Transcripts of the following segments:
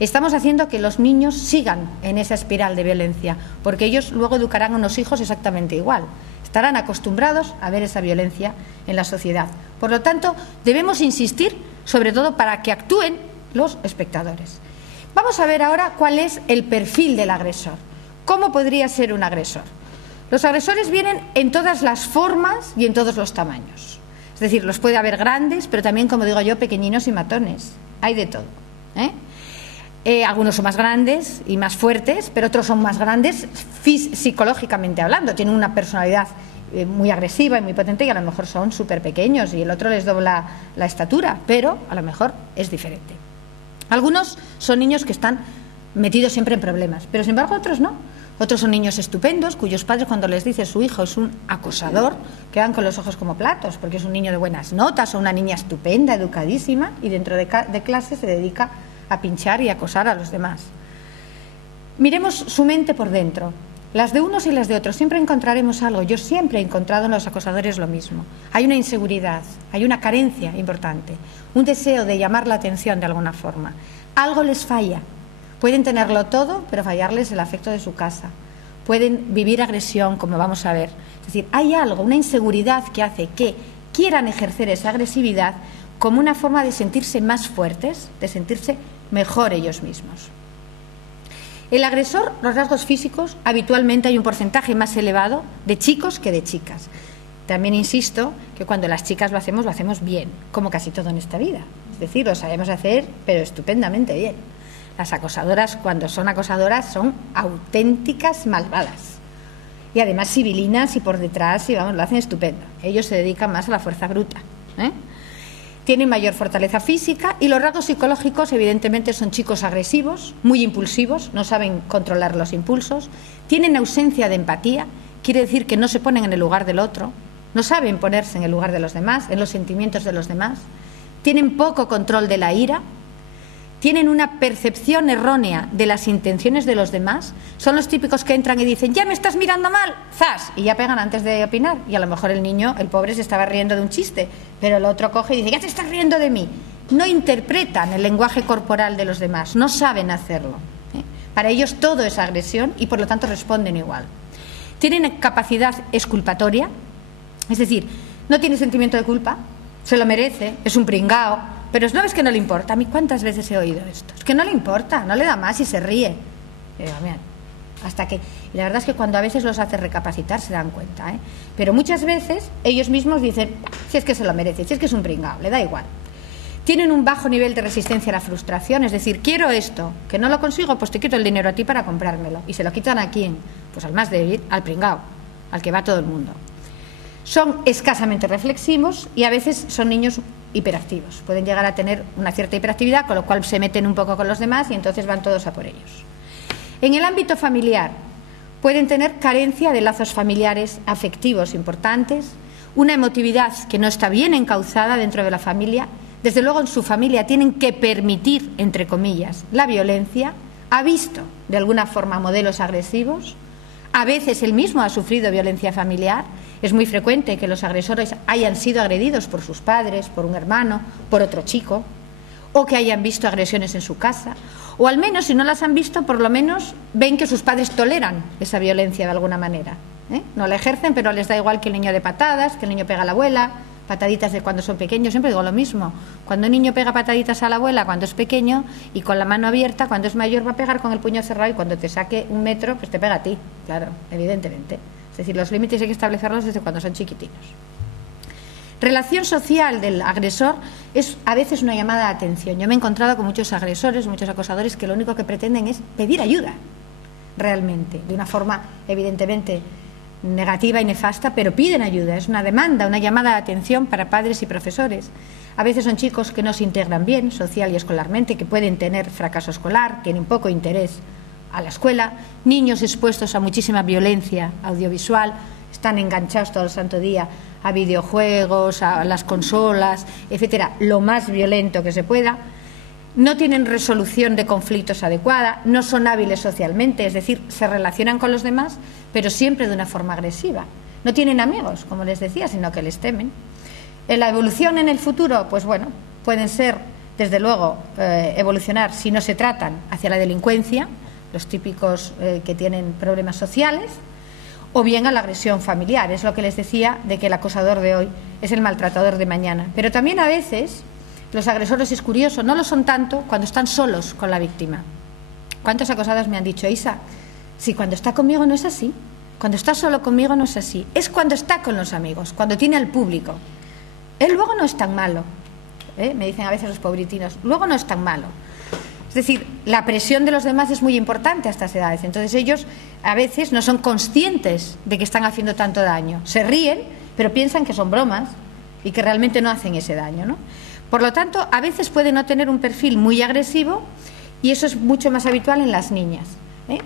estamos haciendo que los niños sigan en esa espiral de violencia, porque ellos luego educarán a unos hijos exactamente igual. Estarán acostumbrados a ver esa violencia en la sociedad. Por lo tanto, debemos insistir, sobre todo para que actúen los espectadores. Vamos a ver ahora cuál es el perfil del agresor. ¿Cómo podría ser un agresor? Los agresores vienen en todas las formas y en todos los tamaños. Es decir, los puede haber grandes, pero también, como digo yo, pequeñinos y matones. Hay de todo. Algunos son más grandes y más fuertes, pero otros son más grandes psicológicamente hablando. Tienen una personalidad muy agresiva y muy potente y a lo mejor son súper pequeños y el otro les dobla la estatura, pero a lo mejor es diferente. Algunos son niños que están metidos siempre en problemas, pero sin embargo otros no. Otros son niños estupendos cuyos padres, cuando les dice su hijo es un acosador, quedan con los ojos como platos, porque es un niño de buenas notas o una niña estupenda, educadísima, y dentro de clase se dedica a pinchar y acosar a los demás. Miremos su mente por dentro. Las de unos y las de otros, siempre encontraremos algo. Yo siempre he encontrado en los acosadores lo mismo. Hay una inseguridad, hay una carencia importante, un deseo de llamar la atención de alguna forma. Algo les falla. Pueden tenerlo todo, pero fallarles el afecto de su casa. Pueden vivir agresión, como vamos a ver. Es decir, hay algo, una inseguridad que hace que quieran ejercer esa agresividad como una forma de sentirse más fuertes, de sentirse mejor ellos mismos. El agresor, los rasgos físicos, habitualmente hay un porcentaje más elevado de chicos que de chicas. También insisto que cuando las chicas lo hacemos bien, como casi todo en esta vida. Es decir, lo sabemos hacer, pero estupendamente bien. Las acosadoras, cuando son acosadoras, son auténticas malvadas. Y además civilinas y por detrás, y vamos, lo hacen estupendo. Ellos se dedican más a la fuerza bruta. Tienen mayor fortaleza física y los rasgos psicológicos, evidentemente, son chicos agresivos, muy impulsivos, no saben controlar los impulsos, tienen ausencia de empatía, quiere decir que no se ponen en el lugar del otro, no saben ponerse en el lugar de los demás, en los sentimientos de los demás, tienen poco control de la ira, tienen una percepción errónea de las intenciones de los demás, son los típicos que entran y dicen «ya me estás mirando mal», ¡zas!, y ya pegan antes de opinar, y a lo mejor el niño, el pobre, se estaba riendo de un chiste, pero el otro coge y dice «ya te estás riendo de mí». No interpretan el lenguaje corporal de los demás, no saben hacerlo. Para ellos todo es agresión y por lo tanto responden igual. Tienen capacidad exculpatoria, es decir, no tiene sentimiento de culpa, se lo merece, es un pringao. Pero ¿no ves que no le importa? A mí ¿cuántas veces he oído esto? Es que no le importa, no le da más y se ríe. Y digo, mira, hasta que... Y la verdad es que cuando a veces los hace recapacitar se dan cuenta, Pero muchas veces ellos mismos dicen, si es que se lo merece, si es que es un pringao, le da igual. Tienen un bajo nivel de resistencia a la frustración, es decir, quiero esto, que no lo consigo, pues te quito el dinero a ti para comprármelo. ¿Y se lo quitan a quién? Pues al más débil, al pringao, al que va todo el mundo. Son escasamente reflexivos y a veces son niños hiperactivos. Pueden llegar a tener una cierta hiperactividad, con lo cual se meten un poco con los demás y entonces van todos a por ellos. En el ámbito familiar, pueden tener carencia de lazos familiares afectivos importantes, una emotividad que no está bien encauzada dentro de la familia. Desde luego en su familia tienen que permitir, entre comillas, la violencia. Ha visto de alguna forma modelos agresivos. A veces él mismo ha sufrido violencia familiar. Es muy frecuente que los agresores hayan sido agredidos por sus padres, por un hermano, por otro chico, o que hayan visto agresiones en su casa, o al menos, si no las han visto, por lo menos ven que sus padres toleran esa violencia de alguna manera. No la ejercen, pero les da igual que el niño dé patadas, que el niño pega a la abuela, pataditas de cuando son pequeños. Siempre digo lo mismo, cuando un niño pega pataditas a la abuela cuando es pequeño y con la mano abierta, cuando es mayor va a pegar con el puño cerrado y cuando te saque 1 metro, pues te pega a ti, claro, evidentemente. Es decir, los límites hay que establecerlos desde cuando son chiquitinos. Relación social del agresor es a veces una llamada de atención. Yo me he encontrado con muchos agresores, muchos acosadores que lo único que pretenden es pedir ayuda, realmente, de una forma evidentemente negativa y nefasta, pero piden ayuda, es una demanda, una llamada de atención para padres y profesores. A veces son chicos que no se integran bien social y escolarmente, que pueden tener fracaso escolar, tienen poco interés a la escuela, niños expuestos a muchísima violencia audiovisual, están enganchados todo el santo día a videojuegos, a las consolas, etcétera, lo más violento que se pueda. No tienen resolución de conflictos adecuada, no son hábiles socialmente, es decir, se relacionan con los demás, pero siempre de una forma agresiva. No tienen amigos, como les decía, sino que les temen. En la evolución en el futuro, pues bueno, pueden ser desde luego, evolucionar si no se tratan hacia la delincuencia, los típicos que tienen problemas sociales, o bien a la agresión familiar. Es lo que les decía de que el acosador de hoy es el maltratador de mañana. Pero también a veces los agresores, es curioso, no lo son tanto cuando están solos con la víctima. ¿Cuántos acosados me han dicho, Isa, si cuando está conmigo no es así? Cuando está solo conmigo no es así. Es cuando está con los amigos, cuando tiene al público. Él luego no es tan malo. Me dicen a veces los pobritinos, luego no es tan malo. Es decir, la presión de los demás es muy importante a estas edades. Entonces ellos a veces no son conscientes de que están haciendo tanto daño. Se ríen, pero piensan que son bromas y que realmente no hacen ese daño, ¿no? Por lo tanto, a veces pueden no tener un perfil muy agresivo y eso es mucho más habitual en las niñas.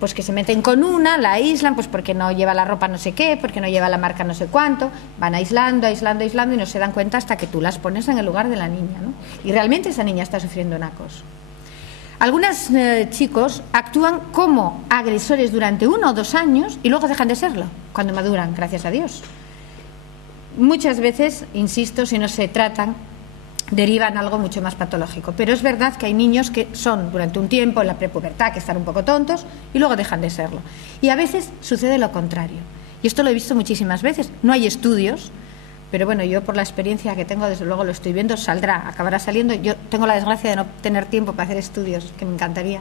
Pues que se meten con una, la aíslan, pues porque no lleva la ropa no sé qué, porque no lleva la marca no sé cuánto, van aislando, aislando, aislando y no se dan cuenta hasta que tú las pones en el lugar de la niña, ¿no? Y realmente esa niña está sufriendo un acoso. Algunos chicos actúan como agresores durante 1 o 2 años y luego dejan de serlo, cuando maduran, gracias a Dios. Muchas veces, insisto, si no se tratan, derivan algo mucho más patológico. Pero es verdad que hay niños que son durante un tiempo en la prepubertad, que están un poco tontos y luego dejan de serlo. Y a veces sucede lo contrario. Y esto lo he visto muchísimas veces. No hay estudios, pero bueno, yo por la experiencia que tengo, desde luego lo estoy viendo, acabará saliendo. Yo tengo la desgracia de no tener tiempo para hacer estudios, que me encantaría.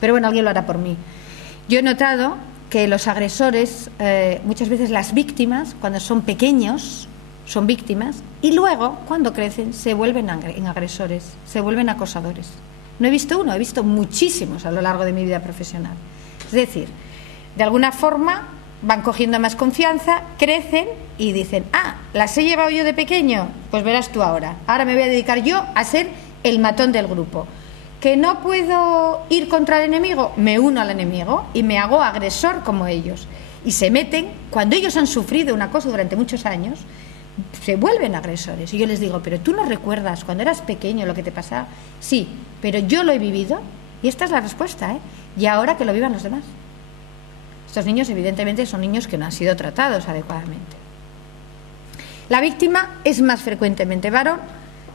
Pero bueno, alguien lo hará por mí. Yo he notado que los agresores, muchas veces las víctimas, cuando son pequeños, son víctimas y luego, cuando crecen, se vuelven en agresores, se vuelven acosadores. No he visto uno, he visto muchísimos a lo largo de mi vida profesional. Es decir, de alguna forma van cogiendo más confianza, crecen y dicen, las he llevado yo de pequeño, pues verás tú ahora. Ahora me voy a dedicar yo a ser el matón del grupo. ¿Que no puedo ir contra el enemigo? Me uno al enemigo y me hago agresor como ellos. Y se meten, cuando ellos han sufrido una cosa durante muchos años, se vuelven agresores. Y yo les digo, pero tú no recuerdas cuando eras pequeño lo que te pasaba. Sí, pero yo lo he vivido y esta es la respuesta, y ahora que lo vivan los demás. Estos niños evidentemente son niños que no han sido tratados adecuadamente. La víctima es más frecuentemente varón,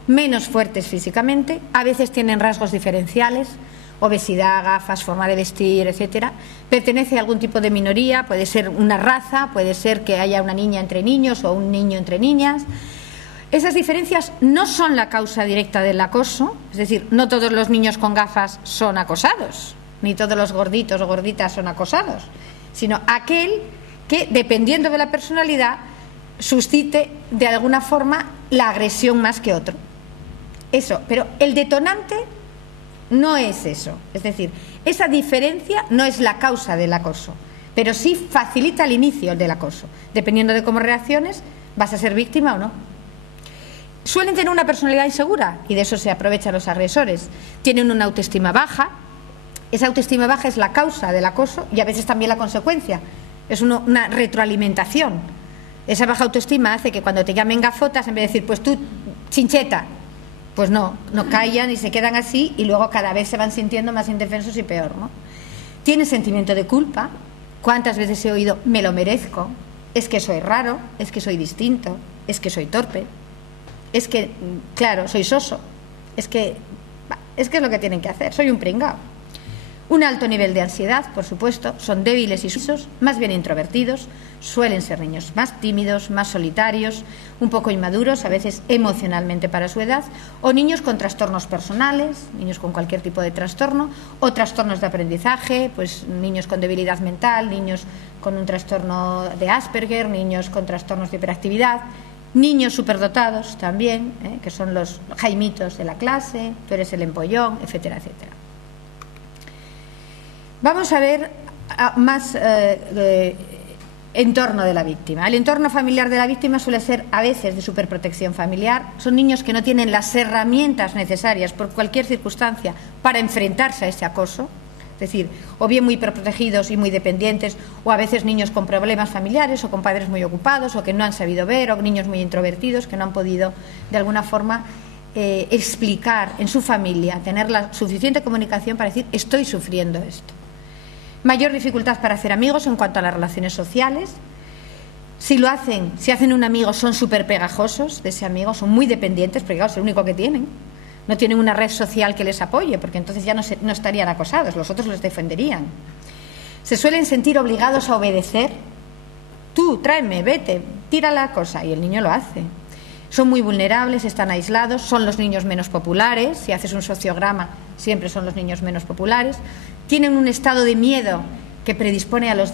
menos fuertes físicamente, a veces tienen rasgos diferenciales, obesidad, gafas, forma de vestir, etcétera. Pertenece a algún tipo de minoría, puede ser una raza, puede ser que haya una niña entre niños o un niño entre niñas. Esas diferencias no son la causa directa del acoso, es decir, no todos los niños con gafas son acosados, ni todos los gorditos o gorditas son acosados, sino aquel que, dependiendo de la personalidad, suscite de alguna forma la agresión más que otro. Eso, pero el detonante no es eso, es decir, esa diferencia no es la causa del acoso, pero sí facilita el inicio del acoso. Dependiendo de cómo reacciones, vas a ser víctima o no. Suelen tener una personalidad insegura y de eso se aprovechan los agresores. Tienen una autoestima baja, esa autoestima baja es la causa del acoso y a veces también la consecuencia, es una retroalimentación. Esa baja autoestima hace que cuando te llamen gafotas, en vez de decir, pues tú, chincheta, pues no callan y se quedan así y luego cada vez se van sintiendo más indefensos y peor, ¿no? Tiene sentimiento de culpa. ¿Cuántas veces he oído, me lo merezco? Es que soy raro, es que soy distinto, es que soy torpe, es que, claro, soy soso, es que es lo que tienen que hacer, soy un pringao. Un alto nivel de ansiedad, por supuesto, son débiles y sumisos, más bien introvertidos, suelen ser niños más tímidos, más solitarios, un poco inmaduros, a veces emocionalmente para su edad, o niños con trastornos personales, niños con cualquier tipo de trastorno, o trastornos de aprendizaje, pues niños con debilidad mental, niños con un trastorno de Asperger, niños con trastornos de hiperactividad, niños superdotados también, que son los jaimitos de la clase, tú eres el empollón, etcétera, etcétera. Vamos a ver más entorno de la víctima. El entorno familiar de la víctima suele ser a veces de superprotección familiar. Son niños que no tienen las herramientas necesarias por cualquier circunstancia para enfrentarse a ese acoso. Es decir, o bien muy hiperprotegidos y muy dependientes, o a veces niños con problemas familiares o con padres muy ocupados o que no han sabido ver, o niños muy introvertidos que no han podido de alguna forma explicar en su familia, tener la suficiente comunicación para decir estoy sufriendo esto. Mayor dificultad para hacer amigos en cuanto a las relaciones sociales. Si hacen un amigo, son súper pegajosos de ese amigo, son muy dependientes, porque claro, es el único que tienen. No tienen una red social que les apoye, porque entonces ya no estarían acosados, los otros los defenderían. Se suelen sentir obligados a obedecer. Tú, tráeme, vete, tira la cosa, y el niño lo hace. Son muy vulnerables, están aislados, son los niños menos populares. Si haces un sociograma, siempre son los niños menos populares. Tienen un estado de miedo que predispone a los